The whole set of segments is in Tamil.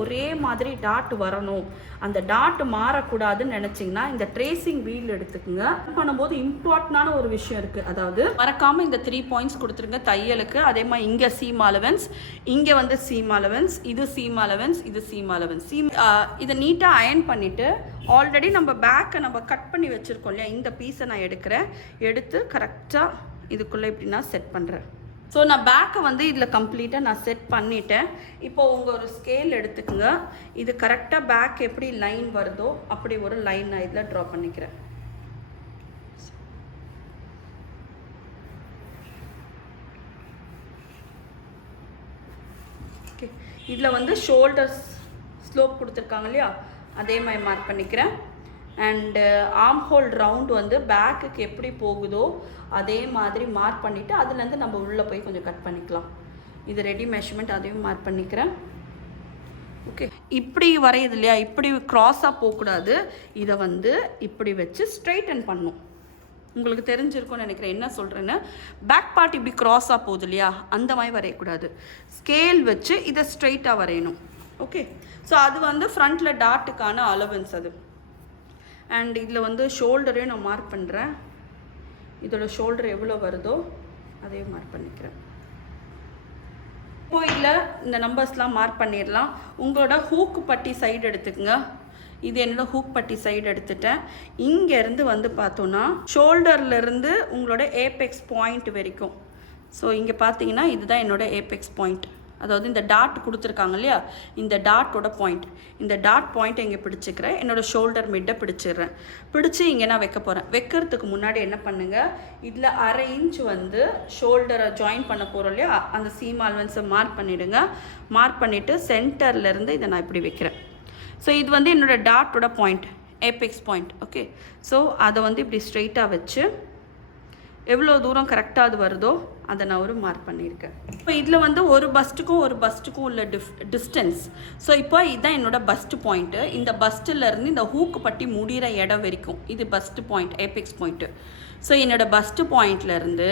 ஒரே மாதிரி டாட் வரணும், அந்த டாட் மாறக்கூடாதுன்னு நினச்சிங்கன்னா இந்த ட்ரேசிங் வீல் எடுத்துக்கோங்க. பண்ணும்போது இம்பார்ட்டண்டான ஒரு விஷயம் இருக்குது, அதாவது மறக்காமல் இந்த 3 பாயிண்ட்ஸ் கொடுத்துருங்க தையலுக்கு. அதே மாதிரி இங்கே சீம் அலவன்ஸ், இங்கே வந்து சீம் அலவன்ஸ், இது சீம் அலவன்ஸ், இது சீம் அலவன்ஸ். இதை நீட்டாக அயன் பண்ணிவிட்டு ஆல்ரெடி நம்ம பேக்கை நம்ம கட் பண்ணி வச்சுருக்கோம் இல்லையா, இந்த பீஸை நான் எடுத்து கரெக்டாக இதுக்குள்ளே இப்படி நான் செட் பண்ணுறேன். ஸோ நான் பேக்கை வந்து இதில் கம்ப்ளீட்டாக நான் செட் பண்ணிட்டேன். இப்போது உங்கள் ஒரு ஸ்கேல் எடுத்துக்கோங்க. இது கரெக்டாக பேக் எப்படி லைன் வருதோ அப்படி ஒரு லைன் நான் இதில் ட்ரா பண்ணிக்கிறேன். ஓகே, இதில் வந்து ஷோல்டர்ஸ் ஸ்லோப் கொடுத்துருக்காங்க இல்லையா, அதே மாதிரி மார்க் பண்ணிக்கிறேன். அண்டு ஆர்ம் ஹோல் ரவுண்ட் வந்து பேக்குக்கு எப்படி போகுதோ அதே மாதிரி மார்க் பண்ணிவிட்டு அதுலேருந்து நம்ம உள்ளே போய் கொஞ்சம் கட் பண்ணிக்கலாம். இது ரெடி மெஷர்மெண்ட், அதையும் மார்க் பண்ணிக்கிறேன். ஓகே, இப்படி வரையுது இல்லையா, இப்படி க்ராஸாக போகக்கூடாது. இதை வந்து இப்படி வச்சு ஸ்ட்ரைட்டன் பண்ணும். உங்களுக்கு தெரிஞ்சிருக்கும்னு நினைக்கிறேன் என்ன சொல்கிறேன்னு. பேக் பார்ட் இப்படி க்ராஸாக போகுது இல்லையா, அந்த மாதிரி வரையக்கூடாது. ஸ்கேல் வச்சு இதை ஸ்ட்ரைட்டாக வரையணும். ஓகே, ஸோ அது வந்து ஃப்ரண்ட்டில் டாட்டுக்கான அலவன்ஸ் அது. அண்ட் இதில் வந்து ஷோல்டரையும் நான் மார்க் பண்ணுறேன். இதோட ஷோல்டர் எவ்வளோ வருதோ அதையும் மார்க் பண்ணிக்கிறேன். இப்போ இதில் இந்த நம்பர்ஸ்லாம் மார்க் பண்ணிடலாம். உங்களோட ஹூக்கு பட்டி சைடு எடுத்துக்கோங்க. இது என்னோடய ஹூக் பட்டி சைடு எடுத்துட்டேன். இங்கேருந்து வந்து பார்த்தோன்னா ஷோல்டர்லேருந்து உங்களோட ஏபெக்ஸ் பாயிண்ட் வரைக்கும். ஸோ இங்கே பார்த்தீங்கன்னா இதுதான் என்னோடய ஏபெக்ஸ் பாயிண்ட், அதாவது இந்த டாட் கொடுத்துருக்காங்க இல்லையா, இந்த டாட்டோட பாயிண்ட். இந்த டாட் பாயிண்ட் இங்கே பிடிச்சிக்கிறேன், என்னோடய ஷோல்டர் மிட்டை பிடிச்சிடுறேன். பிடிச்சி இங்கே நான் வைக்க போகிறேன். வைக்கிறதுக்கு முன்னாடி என்ன பண்ணுங்கள், இதில் 1/2 இன்ச் வந்து ஷோல்டரை ஜாயின் பண்ண போகிறோம் இல்லையா, அந்த சீம் அலவன்ஸை மார்க் பண்ணிவிடுங்க. மார்க் பண்ணிவிட்டு சென்டர்லேருந்து இதை நான் இப்படி வைக்கிறேன். ஸோ இது வந்து என்னோடய டாட்டோட point, apex point. Okay, so அதை வந்து இப்படி ஸ்ட்ரெயிட்டாக வச்சு எவ்வளோ தூரம் கரெக்டாக அது வருதோ அதை நான் ஒரு மார்க் பண்ணியிருக்கேன். இப்போ இதில் வந்து ஒரு பஸ்ட்டுக்கும் உள்ள டிஸ்டன்ஸ். ஸோ இப்போ இதுதான் என்னோடய பஸ்ட்டு பாயிண்ட்டு. இந்த பஸ்ட்டிலேருந்து இந்த ஹூக்கு பட்டி முடிகிற இடம் வரைக்கும் இது first point, Apex point. So என்னோடய பஸ்ட்டு பாயிண்ட்லேருந்து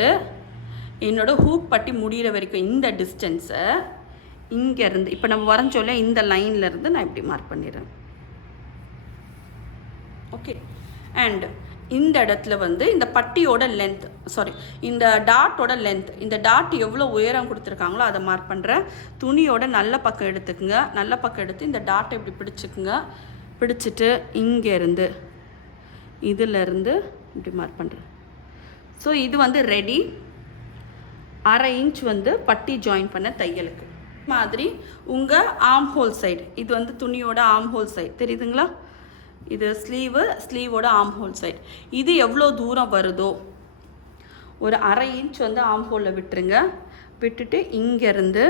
என்னோடய ஹூக் பட்டி முடிகிற வரைக்கும் இந்த டிஸ்டன்ஸை இங்கேருந்து இப்போ நம்ம வரைஞ்சோல்ல இந்த லைன்லேருந்து நான் இப்படி மார்க் பண்ணிடுறேன். ஓகே, அண்ட் இந்த இடத்துல வந்து இந்த பட்டியோட லென்த், இந்த டாட்டோட லென்த், இந்த டாட் எவ்வளோ உயரம் கொடுத்துருக்காங்களோ அதை மார்க் பண்ணுறேன். துணியோட நல்ல பக்கம் எடுத்துக்குங்க. நல்ல பக்கம் எடுத்து இந்த டாட்டை இப்படி பிடிச்சிக்குங்க. பிடிச்சிட்டு இங்கேருந்து இதிலேருந்து இப்படி மார்க் பண்ணுறேன். ஸோ இது வந்து ரெடி. 1/2 இன்ச் வந்து பட்டி ஜாயின் பண்ண தையலுக்கு. மாதிரி உங்கள் ஆர்ம் ஹோல் சைடு, இது வந்து துணியோட ஆர்ம் ஹோல் சைடு தெரியுதுங்களா, இது ஸ்லீவோட ஆர்ம் ஹோல் சைடு. இது எவ்வளோ தூரம் வருதோ ஒரு 1/2 இன்ச் வந்து ஆர்ம் ஹோலில் விட்டுருங்க. விட்டுட்டு இங்கேருந்து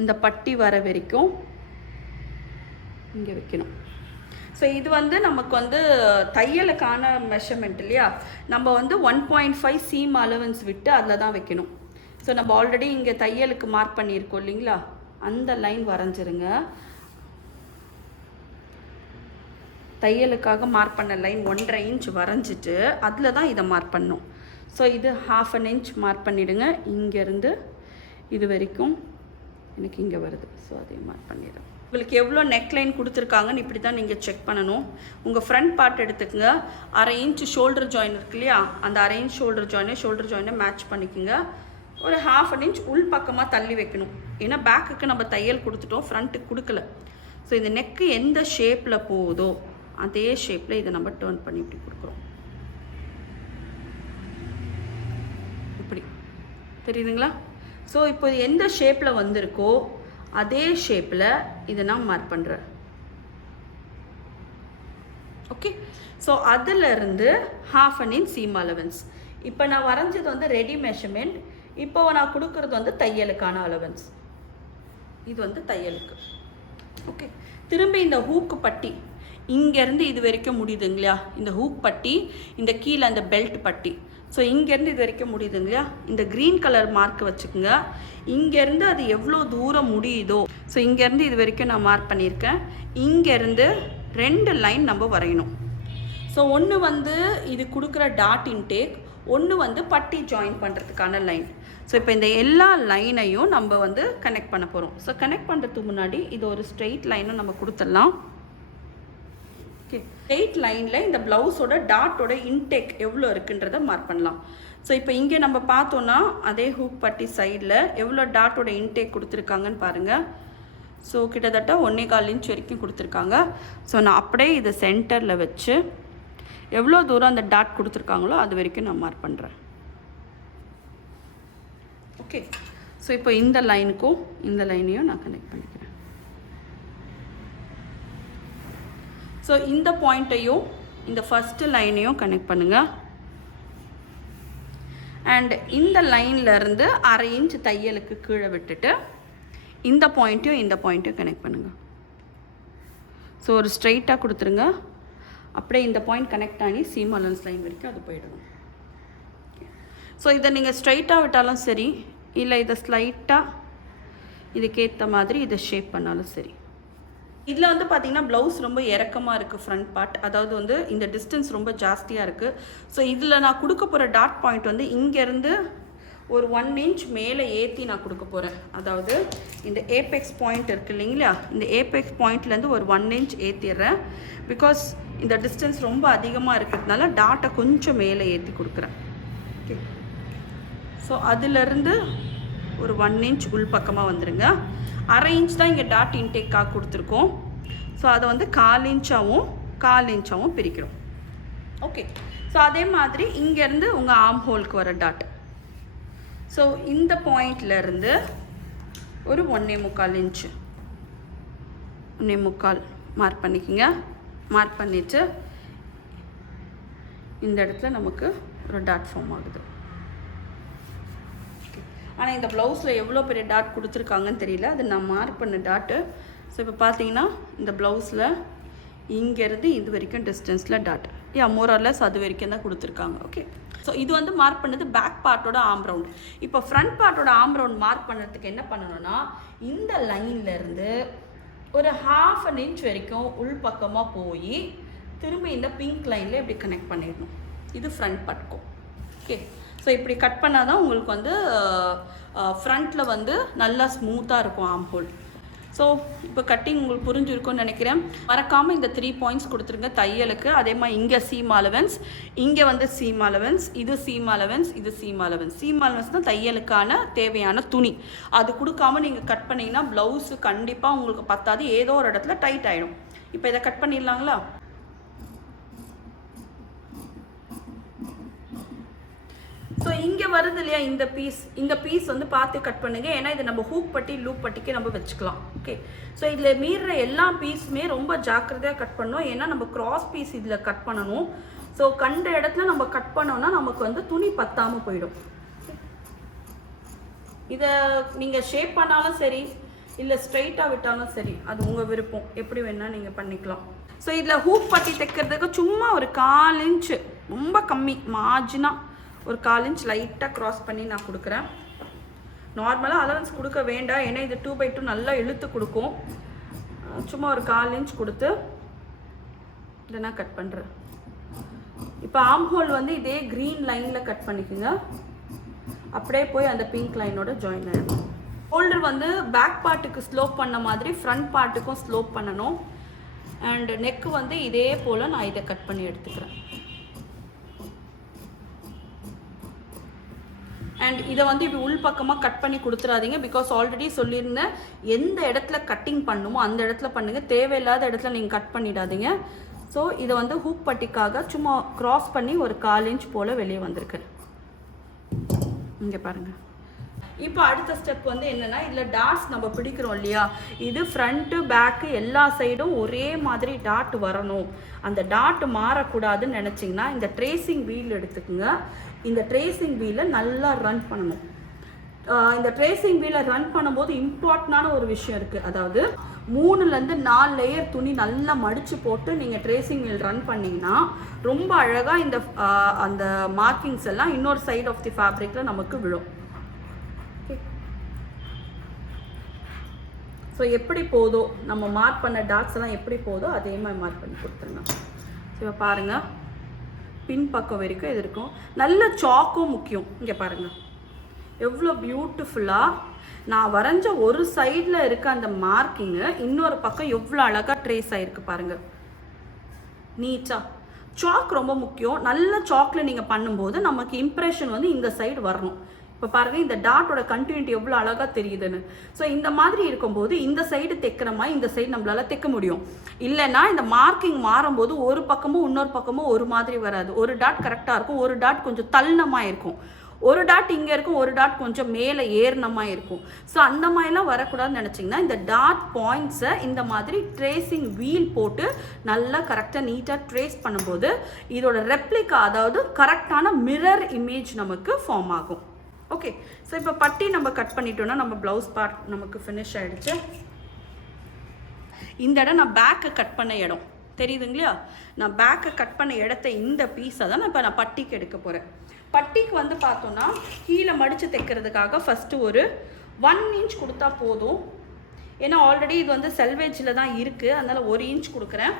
இந்த பட்டி வர வரைக்கும் இங்கே வைக்கணும். ஸோ இது வந்து நமக்கு வந்து தையலுக்கான மெஷர்மெண்ட் இல்லையா, நம்ம வந்து 1.5 சீம் அலவன்ஸ் விட்டு அதில் தான் வைக்கணும். ஸோ நம்ம ஆல்ரெடி இங்கே தையலுக்கு மார்க் பண்ணியிருக்கோம் இல்லைங்களா, அந்த லைன் வரைஞ்சிருங்க. தையலுக்காக மார்க் பண்ண லைன் 1.5 இன்ச் வரைஞ்சிட்டு அதில் தான் இதை மார்க் பண்ணணும். ஸோ இது 1/2 இன்ச் மார்க் பண்ணிவிடுங்க. இங்கேருந்து இது வரைக்கும் எனக்கு இங்கே வருது. ஸோ அதையும் மார்க் பண்ணிடுறேன். உங்களுக்கு எவ்வளோ நெக்லைன் கொடுத்துருக்காங்கன்னு இப்படி தான் நீங்கள் செக் பண்ணணும். உங்கள் ஃப்ரண்ட் பார்ட் எடுத்துக்கோங்க. 1/2 இன்ச் ஷோல்டர் ஜாயின் இருக்கு இல்லையா, அந்த 1/2 இன்ச் ஷோல்டர் ஜாயினை மேட்ச் பண்ணிக்கோங்க. ஒரு 1/2 இன்ச் உள் பக்கமாக தள்ளி வைக்கணும். ஏன்னா பேக்குக்கு நம்ம தையல் கொடுத்துட்டோம், ஃப்ரண்ட்டுக்கு கொடுக்கல. ஸோ இந்த நெக்கு எந்த ஷேப்பில் போகுதோ அதே ஷேப்பில் இதை நம்ம டர்ன் பண்ணி இப்படி கொடுக்குறோம். இப்படி தெரியுதுங்களா? ஸோ இப்போ எந்த ஷேப்பில் வந்திருக்கோ அதே ஷேப்பில் இதை நான் மார்க் பண்ணுறேன். ஓகே, ஸோ அதிலிருந்து 1/2 இன்ச் சீம் அலவன்ஸ். இப்போ நான் வரைஞ்சது வந்து ரெடி மெஷர்மெண்ட். இப்போ நான் கொடுக்குறது வந்து தையலுக்கான அலவன்ஸ். இது வந்து தையலுக்கு. ஓகே, திரும்பி இந்த ஹூக்கு பட்டி இங்கேருந்து இது வரைக்கும் முடியுதுங்களா, இந்த ஹூக் பட்டி, இந்த கீழே அந்த பெல்ட் பட்டி. ஸோ இங்கேருந்து இது வரைக்கும் முடியுதுங்களா, இந்த க்ரீன் கலர் மார்க் வச்சுக்கோங்க. இங்கேருந்து அது எவ்வளோ தூரம் முடியுதோ, ஸோ இங்கேருந்து இது வரைக்கும் நான் மார்க் பண்ணியிருக்கேன். இங்கேருந்து 2 லைன் நம்ம வரையணும். ஸோ ஒன்று வந்து இது கொடுக்குற டாட் இன்டேக், ஒன்று வந்து பட்டி ஜாயின் பண்ணுறதுக்கான லைன். ஸோ இப்போ இந்த எல்லா லைனையும் நம்ம வந்து கனெக்ட் பண்ண போகிறோம். ஸோ கனெக்ட் பண்ணுறதுக்கு முன்னாடி இது ஒரு ஸ்ட்ரெயிட் லைனும் நம்ம கொடுத்துடலாம். ஓகே, ஸ்ட்ரெயிட் லைனில் இந்த ப்ளவுஸோட டாட்டோட இன்டேக் எவ்வளோ இருக்குன்றதை மார்க் பண்ணலாம். ஸோ இப்போ இங்கே நம்ம பார்த்தோன்னா அதே ஹூக் பட்டி சைடில் எவ்வளோ டாட்டோட இன்டேக் கொடுத்துருக்காங்கன்னு பாருங்கள். ஸோ கிட்டத்தட்ட 1.25 இன்ச் வரைக்கும் கொடுத்துருக்காங்க. ஸோ நான் அப்படியே இதை சென்டரில் வச்சு எவ்வளோ தூரம் அந்த டாட் கொடுத்துருக்காங்களோ அது வரைக்கும் நான் மார்க் பண்ணுறேன். ஓகே, ஸோ இப்போ இந்த லைனுக்கும் இந்த லைனையும் நான் கனெக்ட் பண்ணிக்கிறேன். ஸோ இந்த பாயிண்ட்டையும் இந்த ஃபஸ்ட்டு லைனையும் கனெக்ட் பண்ணுங்கள். அண்ட் இந்த லைன்லேருந்து 1/2 இன்ச் தையலுக்கு கீழே விட்டுட்டு இந்த பாயிண்ட்டையும் இந்த பாயிண்ட்டையும் கனெக்ட் பண்ணுங்கள். ஸோ ஒரு ஸ்ட்ரெயிட்டாக கொடுத்துருங்க. அப்படியே இந்த பாயிண்ட் கனெக்ட் ஆகி சீம் அலவன்ஸ் லைன் வரைக்கும் அது போயிடணும். ஸோ இதை நீங்கள் ஸ்ட்ரைட்டாக விட்டாலும் சரி, இல்லை இதை ஸ்லைட்டாக இதுக்கேற்ற மாதிரி இதை ஷேப் பண்ணாலும் சரி. இதில் வந்து பார்த்திங்கன்னா ப்ளவுஸ் ரொம்ப இறக்கமாக இருக்குது ஃப்ரண்ட் பார்ட், அதாவது வந்து இந்த டிஸ்டன்ஸ் ரொம்ப ஜாஸ்தியாக இருக்குது. ஸோ இதில் நான் கொடுக்க போகிற டாட் பாயிண்ட் வந்து இங்கேருந்து ஒரு 1 இன்ச் மேலே ஏற்றி நான் கொடுக்க போகிறேன். அதாவது இந்த ஏபெக்ஸ் பாயிண்ட் இருக்குது இல்லைங்களா, இந்த ஏபெக்ஸ் பாயிண்ட்லேருந்து ஒரு 1 இன்ச் ஏற்றிடுறேன். பிகாஸ் இந்த டிஸ்டன்ஸ் ரொம்ப அதிகமாக இருக்கிறதுனால டாட்டை கொஞ்சம் மேலே ஏற்றி கொடுக்குறேன். ஓகே, ஸோ அதிலிருந்து ஒரு 1 இன்ச் உள் பக்கமாக வந்துடுங்க. 1/2 இன்ச் தான் இங்கே டாட் இன்டேக்காக கொடுத்துருக்கோம். ஸோ அதை வந்து 1/4 இன்ச்சாகவும் பிரிக்கிறோம். ஓகே, ஸோ அதே மாதிரி இங்கேருந்து உங்கள் ஆர்ம் ஹோலுக்கு வர டாட். ஸோ இந்த பாயிண்ட்லேருந்து ஒரு 1.25 இன்ச்சு 1.25 மார்க் பண்ணிக்கோங்க. மார்க் பண்ணிவிட்டு இந்த இடத்துல நமக்கு ஒரு டாட் ஃபார்ம் ஆகுது. ஆனால் இந்த ப்ளவுஸில் எவ்வளோ பெரிய டாட் கொடுத்துருக்காங்கன்னு தெரியல, அது நான் மார்க் பண்ண டாட்டு. ஸோ இப்போ பார்த்தீங்கன்னா இந்த ப்ளவுஸில் இங்கேருந்து இது வரைக்கும் டிஸ்டன்ஸில் டாட், மோரர்லெஸ் அது வரைக்கும் தான் கொடுத்துருக்காங்க. ஓகே, ஸோ இது வந்து மார்க் பண்ணது பேக் பார்ட்டோட ஆர்ம் ரவுண்ட். இப்போ ஃப்ரண்ட் பார்ட்டோட ஆர்ம் ரவுண்ட் மார்க் பண்ணுறதுக்கு என்ன பண்ணணும்னா, இந்த லைன்லேருந்து ஒரு 1/2 இன்ச் வரைக்கும் உள் பக்கமாக போய் திரும்பி இந்த பிங்க் லைனில் இப்படி கனெக்ட் பண்ணிடணும். இது ஃப்ரண்ட் பார்ட்க்கும். ஓகே, ஸோ இப்படி கட் பண்ணால் தான் உங்களுக்கு வந்து ஃப்ரண்ட்டில் வந்து நல்லா ஸ்மூத்தாக இருக்கும் ஆர்ம் ஹோல். ஸோ இப்போ கட்டிங் உங்களுக்கு புரிஞ்சிருக்கும்னு நினைக்கிறேன். மறக்காமல் இந்த 3 பாயிண்ட்ஸ் கொடுத்துருங்க தையலுக்கு. அதே மாதிரி இங்கே சீம் அலவன்ஸ், இங்கே வந்து சீம் அலவன்ஸ், இது சீம் அலவன்ஸ், இது சீம் அலவன்ஸ். சீம் அலவன்ஸ் தான் தையலுக்கான தேவையான துணி. அது கொடுக்காம நீங்கள் கட் பண்ணிங்கன்னா ப்ளவுஸு கண்டிப்பாக உங்களுக்கு பத்தாது, ஏதோ ஒரு இடத்துல டைட் ஆகிடும். இப்போ இதை கட் பண்ணிடலாங்களா? ஸோ இங்கே வருது இல்லையா இந்த பீஸ் வந்து பார்த்து கட் பண்ணுங்க. ஏன்னா இது நம்ம ஹூக் பட்டி லூப் பட்டிக்கு நம்ம வச்சுக்கலாம். ஓகே, ஸோ இதில் மீறுற எல்லா பீஸுமே ரொம்ப ஜாக்கிரதையாக கட் பண்ணணும். ஏன்னா நம்ம கிராஸ் பீஸ் இதில் கட் பண்ணணும். ஸோ கண்ட இடத்துல நம்ம கட் பண்ணோம்னா நமக்கு வந்து துணி பத்தாமல் போயிடும். இதை நீங்கள் ஷேப் பண்ணாலும் சரி, இல்லை ஸ்ட்ரைட்டாக விட்டாலும் சரி, அது உங்கள் விருப்பம், எப்படி வேணால் நீங்கள் பண்ணிக்கலாம். ஸோ இதில் ஹூக் பட்டி தைக்கிறதுக்கு சும்மா ஒரு 1/4 இன்ச்சு, ரொம்ப கம்மி மார்ஜினாக ஒரு 1/4 இன்ச் லைட்டாக க்ராஸ் பண்ணி நான் கொடுக்குறேன். நார்மலாக அலவன்ஸ் கொடுக்க வேண்டாம், ஏன்னா இது 2/2 நல்லா இழுத்து கொடுக்கும். சும்மா ஒரு 1/4 இன்ச் கொடுத்து இதை நான் கட் பண்ணுறேன். இப்போ ஆர்ம் ஹோல் வந்து இதே க்ரீன் லைனில் கட் பண்ணிக்கோங்க. அப்படியே போய் அந்த பிங்க் லைனோட ஜாயின் ஆகிடும். ஷோல்டர் வந்து பேக் பார்ட்டுக்கு ஸ்லோப் பண்ண மாதிரி ஃப்ரண்ட் பார்ட்டுக்கும் ஸ்லோப் பண்ணணும். அண்ட் நெக்கு வந்து இதே போல் நான் இதை கட் பண்ணி எடுத்துக்கிறேன். அண்ட் இதை வந்து இப்படி உள் பக்கமாக கட் பண்ணி கொடுத்துடாதீங்க. பிகாஸ் ஆல்ரெடி சொல்லியிருந்தேன், எந்த இடத்துல கட்டிங் பண்ணுமோ அந்த இடத்துல பண்ணுங்கள், தேவையில்லாத இடத்துல நீங்கள் கட் பண்ணிடாதீங்க. ஸோ இதை வந்து ஹூக் பட்டிக்காக சும்மா க்ராஸ் பண்ணி ஒரு 1/4 இன்ச் போல் வெளியே வந்திருக்கு. இங்கே பாருங்கள். இப்போ அடுத்த ஸ்டெப் வந்து என்னென்னா, இதில் டாட்ஸ் நம்ம பிடிக்கிறோம் இல்லையா, இது ஃப்ரண்ட்டு பேக்கு எல்லா சைடும் ஒரே மாதிரி டாட் வரணும். அந்த டாட் மாறக்கூடாதுன்னு நினச்சிங்கன்னா இந்த ட்ரேசிங் வீல் எடுத்துக்கோங்க. இந்த ட்ரேசிங் வீலை நல்லா ரன் பண்ணணும். இந்த ட்ரேசிங் வீலை ரன் பண்ணும்போது இம்பார்ட்டண்டான ஒரு விஷயம் இருக்குது. அதாவது 3லேருந்து 4 லேயர் துணி நல்லா மடித்து போட்டு நீங்கள் ட்ரேசிங் வீல் ரன் பண்ணிங்கன்னா ரொம்ப அழகாக இந்த அந்த மார்க்கிங்ஸ் எல்லாம் இன்னொரு சைட் ஆஃப் தி ஃபேப்ரிக்கில் நமக்கு விழும். ஸோ எப்படி போதோ, நம்ம மார்க் பண்ண டாட்ஸ் எல்லாம் எப்படி போதோ அதே மாதிரி மார்க் பண்ணி கொடுத்துருங்க. ஸோ இப்போ பாருங்கள், பின் பக்கம் வரைக்கும் இது இருக்கும். நல்ல சாக்கும் முக்கியம். இங்கே பாருங்கள், எவ்வளோ பியூட்டிஃபுல்லாக நான் வரைஞ்ச ஒரு சைடில் இருக்க அந்த மார்க்கிங்கு இன்னொரு பக்கம் எவ்வளோ அழகாக ட்ரேஸ் ஆகிருக்கு பாருங்கள். நீட்டாக சாக் ரொம்ப முக்கியம். நல்ல சாக்கில் நீங்கள் பண்ணும்போது நமக்கு இம்ப்ரெஷன் வந்து இந்த சைடு வரணும். இப்போ பாருங்கள் இந்த டாட்டோட கண்டினியூட்டி எவ்வளோ அழகாக தெரியுதுன்னு. ஸோ இந்த மாதிரி இருக்கும்போது இந்த சைடு தைக்கிற மாதிரி இந்த சைடு நம்மளால் தைக்க முடியும். இல்லைன்னா இந்த மார்க்கிங் மாறும்போது ஒரு பக்கமும் இன்னொரு பக்கமும் ஒரு மாதிரி வராது. ஒரு டாட் கரெக்டாக இருக்கும், ஒரு டாட் கொஞ்சம் தள்ளனமாக இருக்கும், ஒரு டாட் இங்கே இருக்கும், ஒரு டாட் கொஞ்சம் மேலே ஏறினமாக இருக்கும். ஸோ அந்த மாதிரிலாம் வரக்கூடாதுன்னு நினச்சிங்கன்னா இந்த டாட் பாயிண்ட்ஸை இந்த மாதிரி ட்ரேசிங் வீல் போட்டு நல்லா கரெக்டாக நீட்டாக ட்ரேஸ் பண்ணும்போது இதோட ரெப்ளிகா, அதாவது கரெக்டான மிரர் இமேஜ் நமக்கு ஃபார்ம் ஆகும். ஓகே, ஸோ இப்போ பட்டி நம்ம கட் பண்ணிட்டோன்னா நம்ம ப்ளவுஸ் பார்ட் நமக்கு ஃபினிஷ் ஆகிடுச்சு. இந்த இடம் நான் பேக்கை கட் பண்ண இடம் தெரியுதுங்களா? நான் பேக்கை கட் பண்ண இடத்த இந்த பீஸை தான் இப்போ நான் பட்டிக்கு எடுக்க போகிறேன். பட்டிக்கு வந்து பார்த்தோன்னா கீழே மடித்து தைக்கிறதுக்காக ஃபஸ்ட்டு ஒரு 1 இன்ச் கொடுத்தா போதும். ஏன்னா ஆல்ரெடி இது வந்து செல்வேஜில் தான் இருக்குது, அதனால் 1 இன்ச் கொடுக்குறேன்.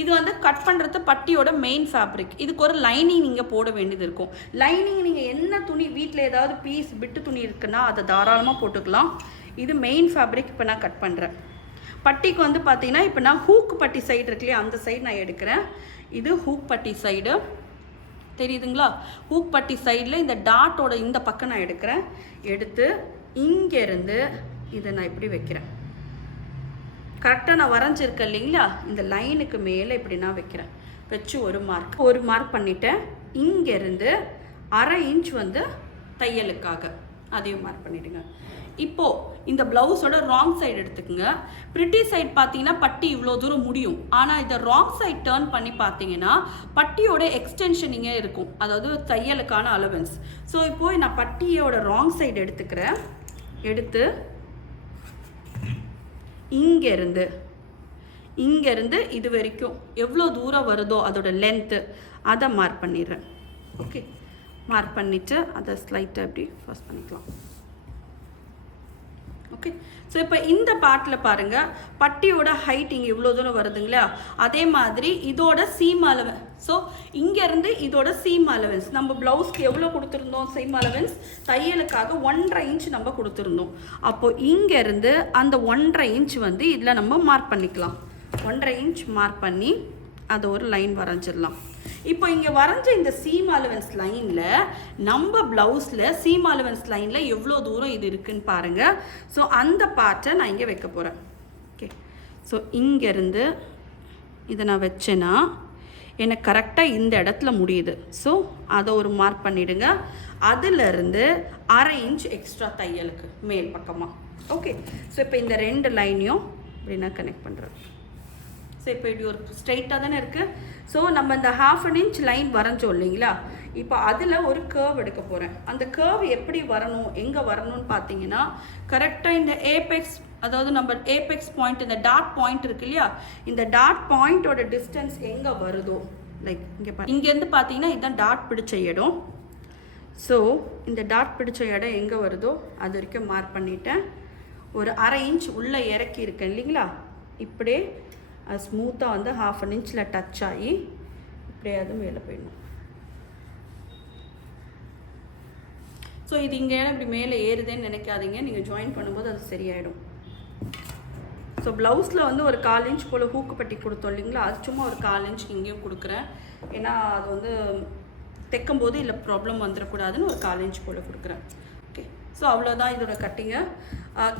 இது வந்து கட் பண்ணுறது பட்டியோட மெயின் ஃபேப்ரிக். இதுக்கு ஒரு லைனிங் நீங்கள் போட வேண்டியது இருக்கும். லைனிங் நீங்கள் என்ன துணி வீட்டில் ஏதாவது பீஸ் பிட்டு துணி இருக்குன்னா அதை தாராளமாக போட்டுக்கலாம். இது மெயின் ஃபேப்ரிக் இப்போ நான் கட் பண்ணுறேன். பட்டிக்கு வந்து பார்த்தீங்கன்னா இப்போ நான் ஹூக் பட்டி சைடு இருக்கு இல்லையா, அந்த சைடு நான் எடுக்கிறேன். இது ஹூக் பட்டி சைடு தெரியுதுங்களா? ஹூக் பட்டி சைடில் இந்த டாட்டோட இந்த பக்கம் நான் எடுக்கிறேன். எடுத்து இங்கேருந்து இதை நான் இப்படி வைக்கிறேன். கரெக்டாக நான் வரைஞ்சிருக்கேன் இல்லைங்களா, இந்த லைனுக்கு மேலே இப்படி நான் வைக்கிறேன். வச்சு ஒரு மார்க் பண்ணிவிட்டேன். இங்கேருந்து 1/2 இன்ச் வந்து தையலுக்காக அதையும் மார்க் பண்ணிவிடுங்க. இப்போது இந்த ப்ளவுஸோட ராங் சைடு எடுத்துக்கோங்க. பிரிட்டி சைடு பார்த்தீங்கன்னா பட்டி இவ்வளோ தூரம் முடியும். ஆனால் இதை ராங் சைடு டேர்ன் பண்ணி பார்த்தீங்கன்னா பட்டியோட எக்ஸ்டென்ஷனிங்கே இருக்கும், அதாவது தையலுக்கான அலவன்ஸ். ஸோ இப்போது நான் பட்டியோட ராங் சைடு எடுத்துக்கிறேன். எடுத்து இங்கேருந்து இது வரைக்கும் எவ்வளோ தூரம் வருதோ அதோட லென்த்து அதை மார்க் பண்ணிடுறேன். ஓகே, மார்க் பண்ணிவிட்டு அதை ஸ்லைட்டாக எப்படி ஃபர்ஸ்ட் பண்ணிக்கலாம். ஓகே, ஸோ இப்போ இந்த பார்ட்டில் பாருங்கள் பட்டியோட ஹைட் இங்கே இவ்வளோ தூரம் வருதுங்களா, அதே மாதிரி இதோட சீம் அலவன்ஸ். ஸோ இங்கேருந்து இதோட சீம் அலவன்ஸ் நம்ம ப்ளவுஸ்க்கு எவ்வளோ கொடுத்துருந்தோம், சீம் அலவன்ஸ் தையலுக்காக 1.5 இன்ச் நம்ம கொடுத்துருந்தோம். அப்போது இங்கேருந்து அந்த 1.5 இன்ச் வந்து இதில் நம்ம மார்க் பண்ணிக்கலாம். 1.5 இன்ச் மார்க் பண்ணி அதை ஒரு லைன் வரைஞ்சிடலாம். இப்போ இங்கே வரைஞ்ச இந்த சீம் அலவன்ஸ் லைனில் நம்ம ப்ளவுஸில் சீம் அலவன்ஸ் லைனில் எவ்வளோ தூரம் இது இருக்குன்னு பாருங்கள். ஸோ அந்த பார்ட்டை நான் இங்கே வைக்க போகிறேன். ஓகே, ஸோ இங்கேருந்து இதை நான் வச்சேன்னா எனக்கு கரெக்டாக இந்த இடத்துல முடியுது. ஸோ அதை ஒரு மார்க் பண்ணிவிடுங்க. அதிலிருந்து 1/2 இன்ச் எக்ஸ்ட்ரா தையலுக்கு மேல் பக்கமாக. ஓகே, ஸோ இப்போ இந்த 2 லைனையும் இப்படி நான் கனெக்ட் பண்ணுறேன். ஸோ இப்போ இப்படி ஒரு ஸ்ட்ரைட்டாக தானே இருக்குது. ஸோ நம்ம இந்த 1/2 இன்ச் லைன் வரைஞ்சோம் இல்லைங்களா, இப்போ அதில் ஒரு கேர்வ் எடுக்க போகிறேன். அந்த கேர்வ் எப்படி வரணும், எங்கே வரணும்னு பார்த்தீங்கன்னா கரெக்டாக இந்த ஏபெக்ஸ், அதாவது நம்ம ஏபெக்ஸ் பாயிண்ட், இந்த டாட் பாயிண்ட் இருக்கு இல்லையா, இந்த டாட் பாயிண்டோட டிஸ்டன்ஸ் எங்கே வருதோ, லைக் இங்கேருந்து பார்த்தீங்கன்னா இதுதான் டாட் பிடிச்ச இடம். ஸோ இந்த டாட் பிடிச்ச இடம் எங்கே வருதோ அது வரைக்கும் மார்க் பண்ணிவிட்டேன். ஒரு 1/2 இன்ச் உள்ளே இறக்கி இருக்கேன் இல்லைங்களா, இப்படியே ஸ்மூத்தாக வந்து 1/2 இன்ச்சில் டச் ஆகி இப்படியே அது மேலே போயிடணும். ஸோ இது இங்கே இப்படி மேலே ஏறுதேன்னு நினைக்காதீங்க, நீங்கள் ஜாயின் பண்ணும்போது அது சரியாயிடும். ஸோ ப்ளவுஸில் வந்து ஒரு 1/4 இன்ச் போல் ஹூக்கு பட்டி கொடுத்தோம் இல்லைங்களா, அது சும்மா ஒரு 1/4 இன்ச் இங்கேயும் கொடுக்குறேன். ஏன்னா அது வந்து தைக்கும்போது இல்லை ப்ராப்ளம் வந்துடக்கூடாதுன்னு ஒரு 1/4 இன்ச் போல் கொடுக்குறேன். ஓகே, ஸோ அவ்வளோதான் இதோட கட்டிங்க.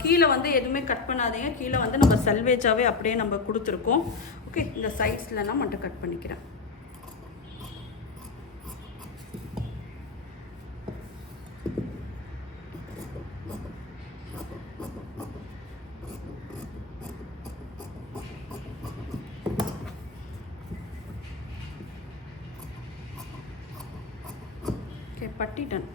கீழே வந்து எதுவுமே கட் பண்ணாதீங்க, கீழே வந்து நம்ம செல்வேஜாகவே அப்படியே நம்ம கொடுத்துருக்கோம். ஓகே, இந்த சைட்ஸில் நான் மட்டும் கட் பண்ணிக்கிறேன். ஓகே, பட்டிட்டன்.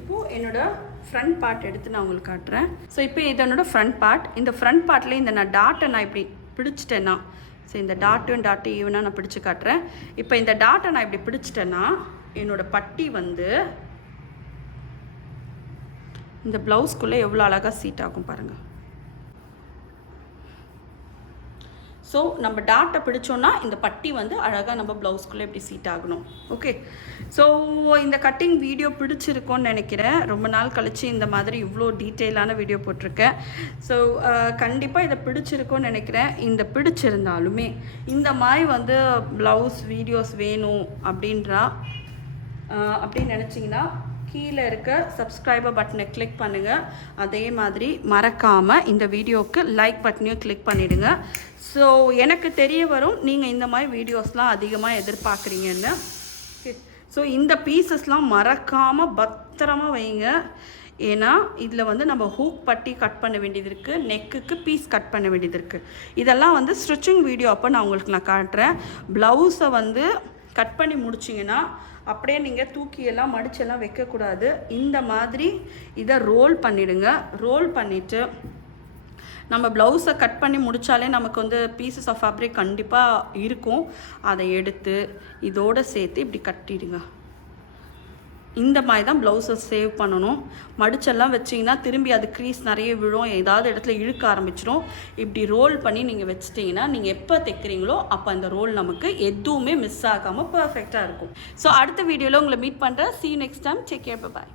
இப்போது என்னோடய ஃப்ரண்ட் பார்ட் எடுத்து நான் உங்களுக்கு காட்டுறேன். ஸோ இப்போ இது என்னோடய ஃப்ரண்ட் பார்ட். இந்த ஃப்ரண்ட் பார்ட்டில் இந்த நான் டாட்டை நான் இப்படி பிடிச்சிட்டேன்னா, ஸோ இந்த டாட்டு ஈவனாக நான் பிடிச்சி காட்டுறேன். இப்போ இந்த டாட்டை நான் இப்படி பிடிச்சிட்டேன்னா என்னோடய பட்டி வந்து இந்த ப்ளவுஸ்க்குள்ளே எவ்வளோ அழகாக சீட் ஆகும் பாருங்கள். ஸோ நம்ம டாட்டை பிடிச்சோன்னா இந்த பட்டி வந்து அழகாக நம்ம ப்ளவுஸ்குள்ளே இப்படி சீட் ஆகணும். ஓகே, ஸோ இந்த கட்டிங் வீடியோ பிடிச்சிருக்கோன்னு நினைக்கிறேன். ரொம்ப நாள் கழித்து இந்த மாதிரி இவ்வளோ டீட்டெயிலான வீடியோ போட்டிருக்கேன். ஸோ கண்டிப்பாக இதை பிடிச்சிருக்கோன்னு நினைக்கிறேன். இந்த பிடிச்சிருந்தாலுமே இந்த மாதிரி வந்து ப்ளவுஸ் வீடியோஸ் வேணும் அப்படின்னு நினச்சிங்கன்னா கீழே இருக்க சப்ஸ்கிரைபர் பட்டனை கிளிக் பண்ணுங்கள். அதே மாதிரி மறக்காமல் இந்த வீடியோவுக்கு லைக் பட்டனையும் கிளிக் பண்ணிவிடுங்க. ஸோ எனக்கு தெரிய வரும் நீங்கள் இந்த மாதிரி வீடியோஸ்லாம் அதிகமாக எதிர்பார்க்குறீங்கன்னு. ஸோ இந்த பீசஸ்லாம் மறக்காமல் பத்திரமா வைங்க. ஏன்னா இதில் வந்து நம்ம ஹூக் பட்டி கட் பண்ண வேண்டியது இருக்குது, நெக்குக்கு பீஸ் கட் பண்ண வேண்டியது இருக்குது. இதெல்லாம் வந்து ஸ்டிச்சிங் வீடியோ அப்போ நான் உங்களுக்கு காட்டுறேன். ப்ளவுஸை வந்து கட் பண்ணி முடிச்சிங்கன்னா அப்படியே நீங்கள் தூக்கியெல்லாம் மடிச்செல்லாம் வைக்கக்கூடாது. இந்த மாதிரி இதை ரோல் பண்ணிவிடுங்க. ரோல் பண்ணிவிட்டு நம்ம ப்ளவுஸை கட் பண்ணி முடித்தாலே நமக்கு வந்து பீசஸ் ஆஃப் ஃபேப்ரிக் கண்டிப்பாக இருக்கும். அதை எடுத்து இதோடு சேர்த்து இப்படி கட்டிடுங்க. இந்த மாதிரி தான் ப்ளவுஸை சேவ் பண்ணணும். மடிச்செல்லாம் வச்சிங்கன்னா திரும்பி அது க்ரீஸ் நிறைய விழும், ஏதாவது இடத்துல இழுக்க ஆரம்பிச்சிடும். இப்படி ரோல் பண்ணி நீங்கள் வச்சிட்டிங்கன்னா நீங்கள் எப்போ தைக்கிறீங்களோ அப்போ அந்த ரோல் நமக்கு எதுவுமே மிஸ் ஆகாமல் பர்ஃபெக்டாக இருக்கும். ஸோ அடுத்த வீடியோவில் உங்களை மீட் பண்ணுறேன். See you next time. Take care. Bye bye.